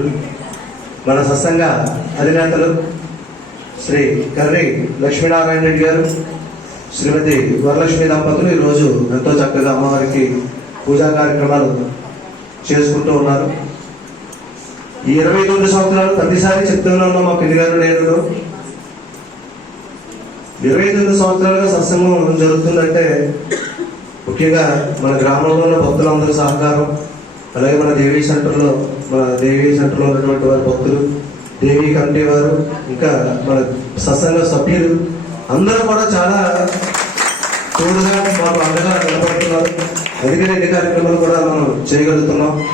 మిత్రులు మన సత్సంగ అధినేతలు శ్రీ కర్రి లక్ష్మీనారాయణ రెడ్డి గారు శ్రీమతి వరలక్ష్మి దంపతులు ఈరోజు ఎంతో చక్కగా అమ్మవారికి పూజా కార్యక్రమాలు చేసుకుంటూ ఉన్నారు. ఈ ఇరవై తొమ్మిది సంవత్సరాలు ప్రతిసారి చెప్తూనే ఉన్నాం మా పిన్ని నేను ఇరవై తొమ్మిది సంవత్సరాలుగా సత్సంగం జరుగుతుందంటే ముఖ్యంగా మన గ్రామంలో ఉన్న భక్తులందరూ సహకారం అలాగే మన దేవీ సెంటర్లో మన దేవీ సెంటర్లో ఉన్నటువంటి వారి భక్తులు దేవీ కమిటీ వారు ఇంకా మన సత్సంగ సభ్యులు అందరూ కూడా చాలా తోడుగా మాకు అండగా నిలబడుతున్నారు. అందుకనే ఎన్ని కార్యక్రమాలు కూడా మనం చేయగలుగుతున్నాం.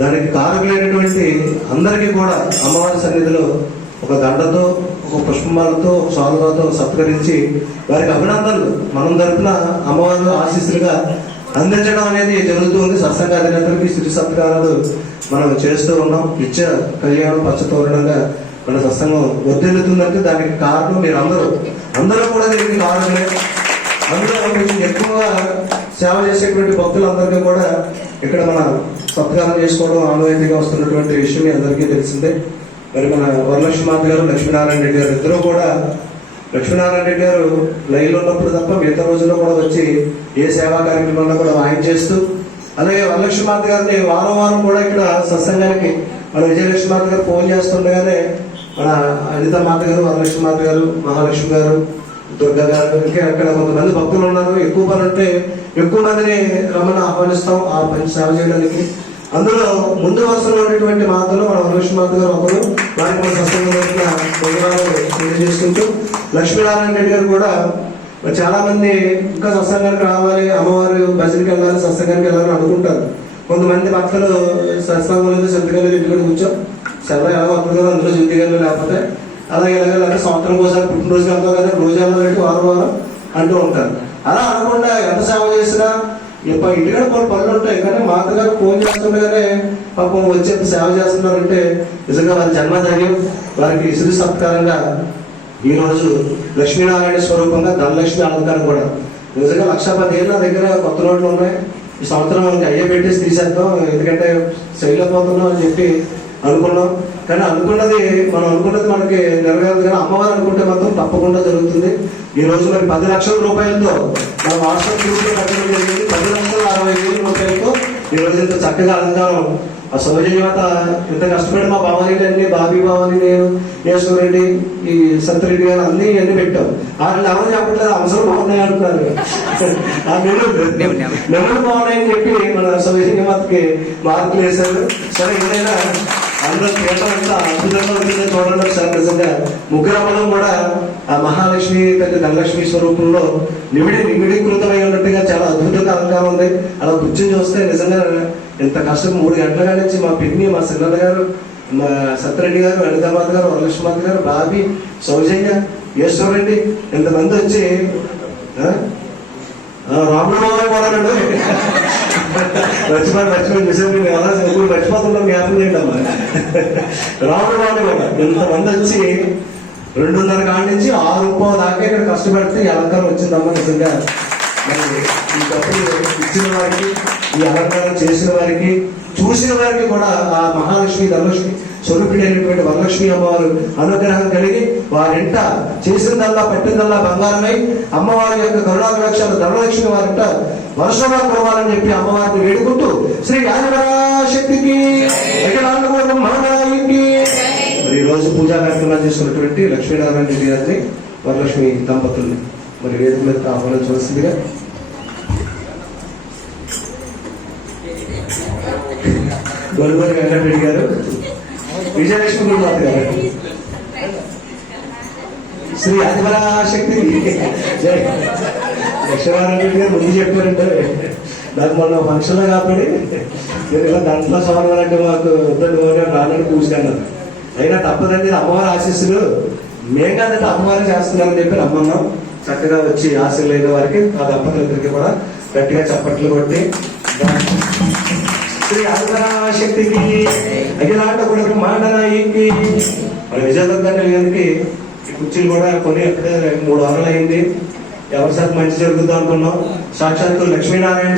దానికి కారకులైనటువంటి అందరికీ కూడా అమ్మవారి సన్నిధిలో ఒక దండతో ఒక పుష్పమాలతో ఒక సాధులతో సత్కరించి వారికి అభినందనలు. మనం తరపున అమ్మవారు ఆశీస్సులుగా అందించడం అనేది జరుగుతుంది. సత్సంగ అధినేతలకి శ్రీ సత్కారాలు మనం చేస్తూ ఉన్నాం. నిత్య కళ్యాణం పచ్చతోరణంగా మన సత్సంగం వర్ధిల్లుతుందంటే దానికి కారణం మీరు అందరూ అందరూ కూడా దీనికి కారణమే. అందులో కొంచెం ఎక్కువగా సేవ చేసేటువంటి భక్తులందరికీ కూడా ఇక్కడ మన సత్కారం చేసుకోవడం ఆనవాయితీగా వస్తున్నటువంటి విషయం మీ అందరికీ తెలిసిందే. మరి మన వరలక్ష్మి మాత గారు లక్ష్మీనారాయణ రెడ్డి గారు ఇద్దరు కూడా లక్ష్మీనారాయణ రెడ్డి గారు లైన్లో ఉన్నప్పుడు తప్ప మిగతా రోజుల్లో కూడా వచ్చి ఏ సేవా కార్యక్రమాల్లో కూడా వాయిన్ చేస్తూ అలాగే వరలక్ష్మి గారిని వారం వారం కూడా ఇక్కడ సత్సంగానికి మన విజయలక్ష్మి గారు ఫోన్ చేస్తుండగానే మన అనిత మాత గారు వరలక్ష్మి గారు మహాలక్ష్మి గారు దుర్గా గారు ఇంకా అక్కడ కొంతమంది భక్తులు ఉన్నారు. ఎక్కువ పని ఉంటే ఎక్కువ మందిని రమ్మని ఆహ్వానిస్తాం. ఆ పని సేవ చేయడానికి అందులో ముందు వరుసలో ఉన్నటువంటి మాతలు మన హరీష్ మాత గారు ఒకరు వారికి మన సత్సంగంలో తెలియజేసుకుంటూ లక్ష్మీనారాయణ రెడ్డి గారు కూడా చాలా మంది ఇంకా సత్సంగానికి రావాలి అమ్మవారు భజనకి వెళ్ళాలి సత్సంగానికి వెళ్ళాలని అనుకుంటారు. కొంతమంది భక్తులు సత్సంగంలో లేదు సంతకాలు ఇంటికి కూర్చో సెలవు ఎలా వస్తుంది అందులో జ్యోతిగారు లేకపోతే అలాగే ఇలాగే లేకపోతే సంవత్సరం కోసం పుట్టినరోజు వెళ్తాం కదా రోజు వెళ్ళాలంటే వారం వారం అంటూ ఉంటారు. అలా అనకుండా ఎంత సేవ చేసినా ఇప్పుడు ఇంటికాడ కొన్ని పనులు ఉంటాయి. కానీ మా అత్తగారు ఫోన్ చేస్తుండగానే పాపం వచ్చి ఎంత సేవ చేస్తున్నారంటే నిజంగా వారి జన్మధైర్యం వారికి ఇసురు సత్కారంగా ఈరోజు లక్ష్మీనారాయణ స్వరూపంగా ధనలక్ష్మి అలంకారం కూడా. నిజంగా లక్ష పదిహేను నా దగ్గర కొత్త నోట్లు ఉన్నాయి. ఈ సంవత్సరం మనకి అయ్యే పెట్టేసి తీసేద్దాం. ఎందుకంటే శైలిపోతున్నాం అని చెప్పి అనుకున్నాం. కానీ అనుకున్నది మనం అనుకున్నది మనకి నెరవేరదు కానీ అమ్మవారు అనుకుంటే మాత్రం తప్పకుండా జరుగుతుంది. ఈ రోజు మరి పది లక్షల రూపాయలతో మన వాట్సాప్ గ్రూప్లో కట్టడం జరిగింది. పది లక్షల అరవై వేల రూపాయలతో ఈ రోజు ఇంత చక్కగా అలంకారం. ఆ సౌజన్యత ఇంత కష్టపడి మా భవానీ గారిని బాబీ భవానీ నేను యేశ్వరెడ్డి ఈ సత్యరెడ్డి గారు అన్ని అన్ని పెట్టాం. వాళ్ళు ఎవరు చెప్పట్లేదు? అవసరం బాగున్నాయి అంటున్నారు. ఆ నెలలు నెలలు బాగున్నాయని చెప్పి మన సౌజన్యతకి మార్కులు వేశారు. సరే ఏదైనా అందరూ తీర్థం ఎంత అద్భుతంగా ఉంటుందో చూడండి ఒకసారి నిజంగా ముగ్గురు కూడా ఆ మహాలక్ష్మి తగ్గ ధనలక్ష్మి స్వరూపంలో నిమిడి నిమిడీకృతమై ఉన్నట్టుగా చాలా అద్భుతంగా అలంకారం ఉంది. అలా కూర్చొని చూస్తే నిజంగా ఇంత కష్టం. మూడు గంటల నుంచి మా పిన్ని మా సిన్నన్న గారు మా సత్యరెడ్డి గారు అనితాబాద్ గారు వరలక్ష్మాత గారు బాబి సౌజన్య ఈశ్వరెడ్డి ఇంతమంది వచ్చి రాముడు బాబాయ్ కూడా మర్చిపోయి మర్చిపోయి విషయం మీరు ఎలా ఇప్పుడు మర్చిపోతున్నాం జ్ఞాపకం చేయండి అమ్మా. రాను కూడా ఇంతమంది వచ్చి రెండున్నర కాడి నుంచి ఆరు రూపాయల దాకా ఇక్కడ కష్టపడితే ఈ అలంకారం వచ్చిందమ్మా నిజంగా. మరి ఈ డబ్బులు ఇచ్చిన వారికి ఈ అలంకారం చేసిన వారికి చూసిన వారికి కూడా ఆ మహాలక్ష్మి ధనలక్ష్మి స్వరూపిణైనటువంటి వరలక్ష్మి అమ్మవారు అనుగ్రహం కలిగి వారింట చేసిందల్లా పెట్టిందల్లా బంగారమై అమ్మవారి యొక్క కరుణాభిలక్షణ ధనలక్ష్మి వారింట వర్షంగా కురవాలని చెప్పి అమ్మవారిని వేడుకుంటూ శ్రీ శక్తికి మహానాయుడికి మరి ఈ రోజు పూజా కార్యక్రమాలు చేసుకున్నటువంటి లక్ష్మీనారాయణ రెడ్డి గారిని వరలక్ష్మి దంపతుల్ని మరి వేదిక మీద ఆహ్వానించవలసిందిగా గొలుగొలి వెంకటరెడ్డి గారు విజయలక్ష్మి గురుమాత గారు. శ్రీ ఆదిపరాశక్తి జై. లక్ష్మీనారాయణ రెడ్డి గారు ముందు చెప్పారంటే నాకు మొన్న ఫంక్షన్లో కాబట్టి నేను ఇలా దాంట్లో సవాలు మాకు వద్దని పోనీ రానని కూర్చున్నాను అయినా తప్పదండి అమ్మవారి ఆశీస్సులు. మేము కాదంటే అమ్మవారు చేస్తున్నారని చెప్పి రమ్మన్నాం చక్కగా వచ్చి ఆశలు లేని వారికి ఆ దంపతులందరికీ కూడా గట్టిగా చప్పట్లు కొట్టి శ్రీ శక్తికి అఖిలాంట కొడుకు మాండనాయికి మన విజయదుర్గ గారికి ఈ కుర్చీలు కూడా కొని అప్పుడే మూడు వారాలు అయింది. ఎవరి సార్ మంచి జరుగుతుంది అనుకున్నాం. సాక్షాత్తు లక్ష్మీనారాయణ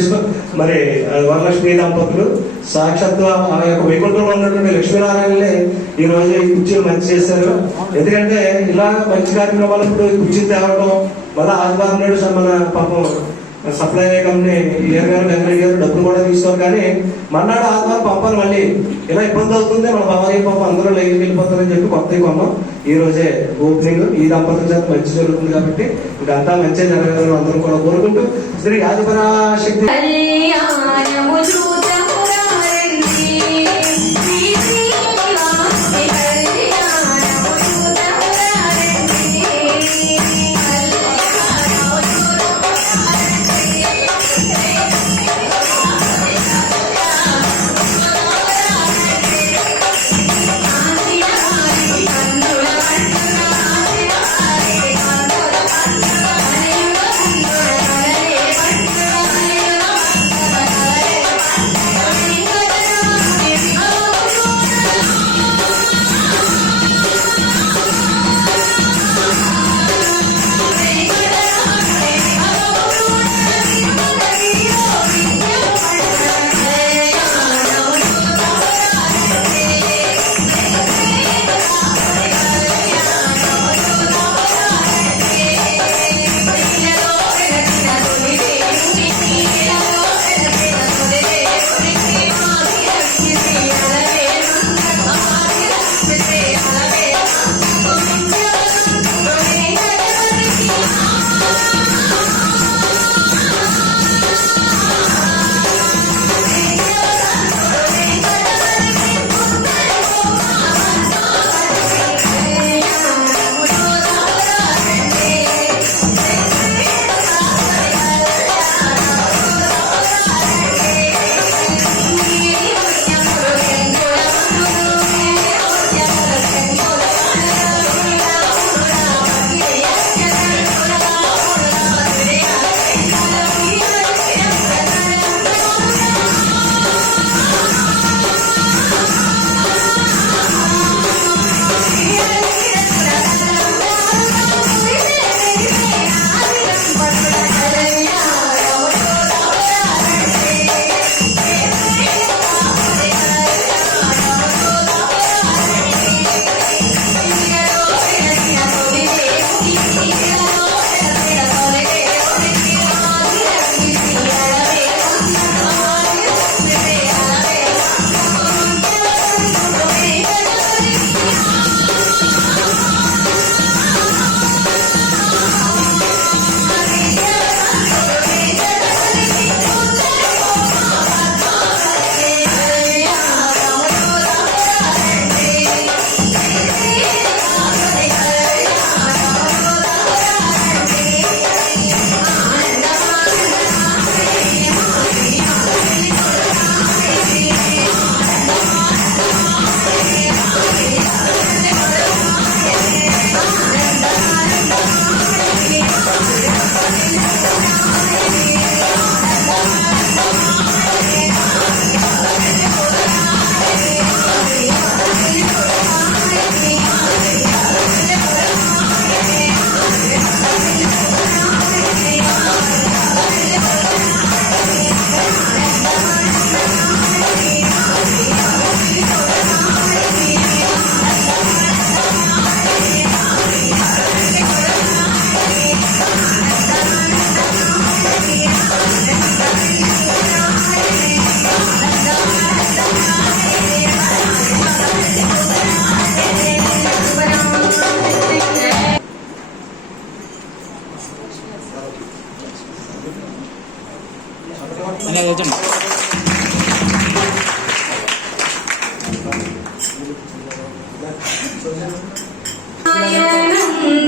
మరి ఆ, వరలక్ష్మి దంపతులు సాక్షాత్తు ఆ యొక్క వైకుంఠంలో ఉన్నటువంటి లక్ష్మీనారాయణలే ఈ రోజు ఈ కుర్చీలు మంచి చేశారు. ఎందుకంటే ఇలా మంచి కార్యక్రమాలు ఇప్పుడు ఈ తేవడం మళ్ళీ ఆదివారం నాడు మన పాపం సప్లై కంపెనీ ఇయర్ గారు వెంకయ్య గారు డబ్బులు కూడా తీసుకోరు కానీ మన్నాడు ఆదివారం పంపాలి మళ్ళీ. ఇలా ఇబ్బంది అవుతుంది మన భవానీ పాపం అందరూ లైన్కి వెళ్ళిపోతారని చెప్పి కొత్త కొన్నాం ఈ రోజే ఓపెనింగ్ ఈ దంపతుల చేత మంచి జరుగుతుంది కాబట్టి ఇదంతా మంచిగా జరగాలని అందరూ కూడా కోరుకుంటూ శ్రీ ఆదిపరాశక్తి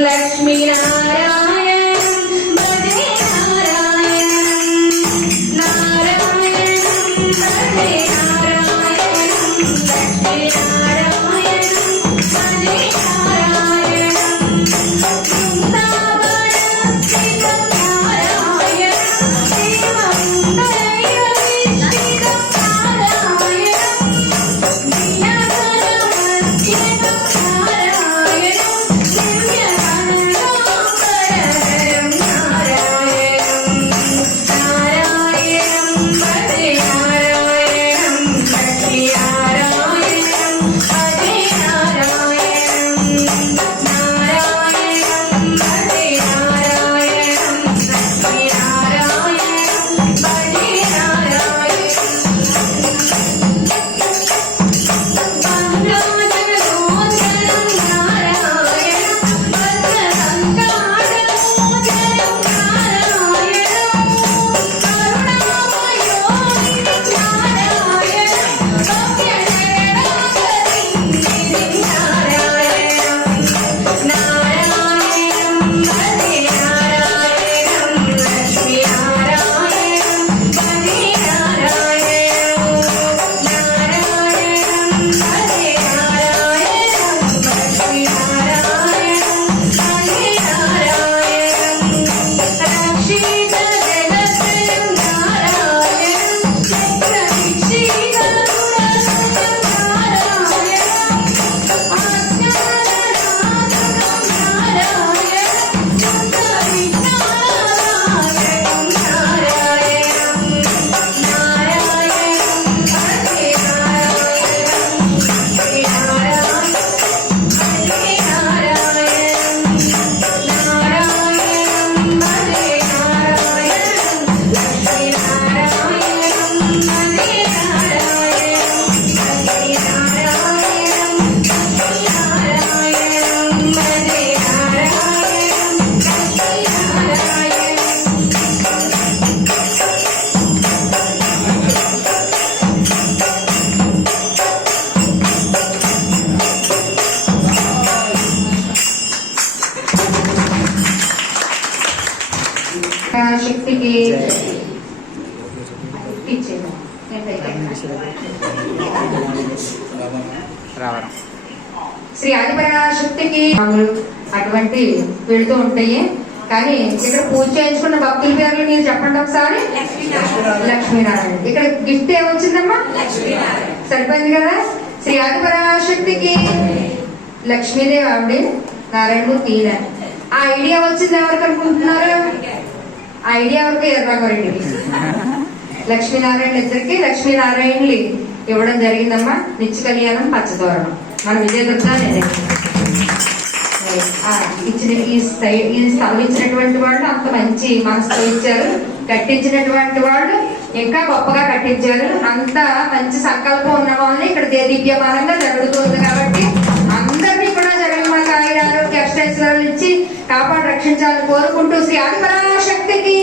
ലക്ഷ്മിനാ వెళుతూ ఉంటాయి. కానీ ఇక్కడ పూజ చేయించుకున్న భక్తుల పేర్లు మీరు చెప్పండి ఒకసారి. లక్ష్మీనారాయణ. ఇక్కడ గిఫ్ట్ ఏమొచ్చిందమ్మా? సరిపోయింది కదా? శ్రీ ఆదిపరాశక్తికి. లక్ష్మీదేవి ఆవిడ నారాయణమూర్తి ఈయన. ఆ ఐడియా వచ్చింది ఎవరికి అనుకుంటున్నారు? ఆ ఐడియా ఎవరికి? ఎర్రగరెడ్డికి లక్ష్మీనారాయణ ఇద్దరికి లక్ష్మీనారాయణలు ఇవ్వడం జరిగిందమ్మా. నిత్య కళ్యాణం పచ్చదోరణం. మన ఇచ్చిన ఈ స్థై- వాళ్ళు అంత మంచి మనసుతో ఇచ్చారు. కట్టించినటువంటి వాళ్ళు ఇంకా గొప్పగా కట్టించారు. అంత మంచి సంకల్పం ఉన్న వాళ్ళని ఇక్కడ దేదీప్యమానంగా జరుగుతుంది కాబట్టి అందరినీ కూడా జగన్మాత ఆయుర ఆరోగ్య నుంచి కాపాడు రక్షించాలని కోరుకుంటూ శ్రీ ఆదిపరాశక్తికి